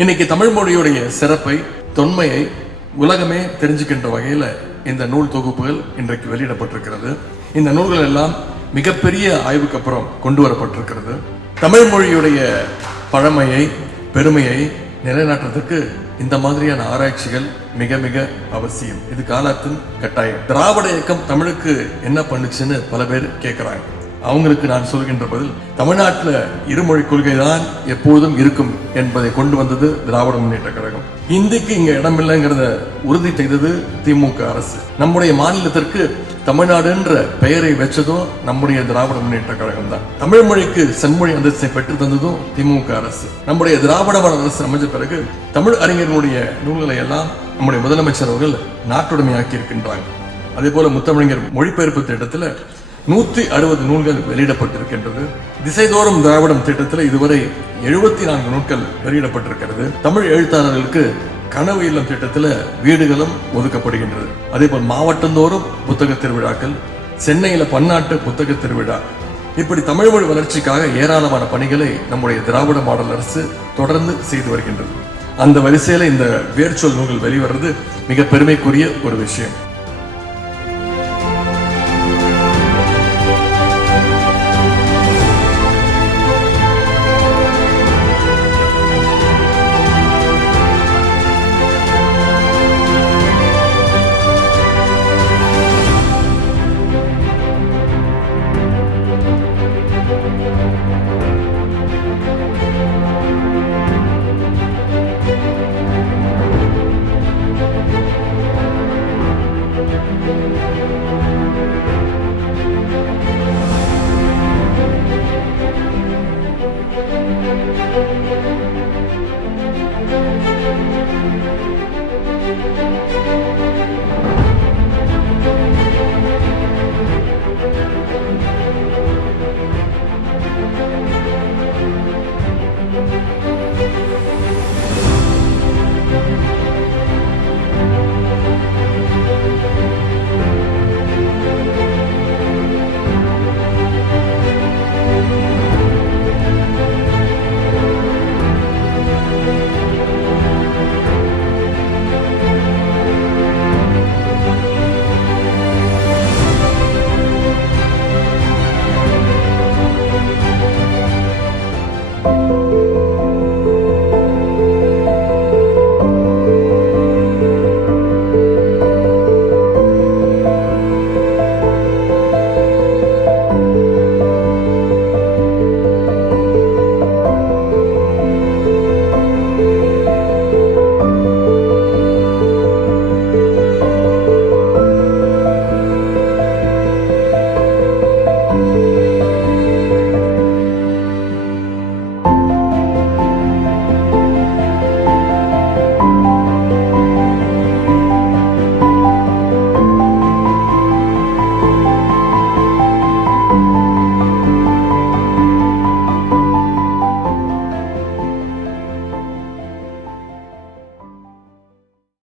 இன்னைக்கு தமிழ் மொழியுடைய சிறப்பை தொன்மையை உலகமே தெரிஞ்சுக்கின்ற வகையில் இந்த நூல் தொகுப்புகள் இன்றைக்கு வெளியிடப்பட்டிருக்கிறது. இந்த நூல்கள் எல்லாம் மிகப்பெரிய ஆய்வுக்கு அப்புறம் கொண்டு வரப்பட்டிருக்கிறது. தமிழ் மொழியுடைய பழமையை பெருமையை நிலைநாட்டுறதுக்கு இந்த மாதிரியான ஆராய்ச்சிகள் மிக மிக அவசியம். இது காலத்தின் கட்டாயம். திராவிட இயக்கம் தமிழுக்கு என்ன பண்ணுச்சுன்னு பல பேர் கேட்கிறாங்க. அவங்களுக்கு நான் சொல்கின்ற பதில், தமிழ்நாட்டில் இருமொழி கொள்கை தான் எப்பொழுதும் இருக்கும் என்பதை கொண்டு வந்தது திராவிட முன்னேற்ற கழகம். இந்திக்கு இங்க இடமில்லைங்கிறத உறுதி செய்தது திமுக அரசு. நம்முடைய மாநிலத்திற்கு தமிழ்நாடுன்ற பெயரை வச்சதும் நம்முடைய திராவிட முன்னேற்ற கழகம் தான். தமிழ் மொழிக்கு செம்மொழி அந்தஸ்தை பெற்று தந்ததும் திமுக அரசு. நம்முடைய திராவிட அரசு அமைஞ்ச பிறகு தமிழ் அறிஞர்களுடைய நூல்களை எல்லாம் நம்முடைய முதலமைச்சர் அவர்கள் நாட்டுடைமையாக்கி இருக்கின்றாங்க. அதே போல முத்தமிழர் மொழிபெயர்ப்பு திட்டத்தில் 160 நூல்கள் வெளியிடப்பட்டிருக்கின்றது. திசைதோறும் திராவிடம் திட்டத்தில் இதுவரை 74 நூல்கள் வெளியிடப்பட்டிருக்கிறது. தமிழ் எழுத்தாளர்களுக்கு கனவு இல்லம் திட்டத்தில் வீடுகளும் ஒதுக்கப்படுகின்றது. அதே போல் மாவட்டந்தோறும் புத்தக திருவிழாக்கள், சென்னையில பன்னாட்டு புத்தக திருவிழா, இப்படி தமிழ் மொழி வளர்ச்சிக்காக ஏராளமான பணிகளை நம்முடைய திராவிட மாடல் அரசு தொடர்ந்து செய்து வருகின்றது. அந்த வரிசையில இந்த வேர்ச்சொல் நூல்கள் வெளிவருவது மிக பெருமைக்குரிய ஒரு விஷயம்.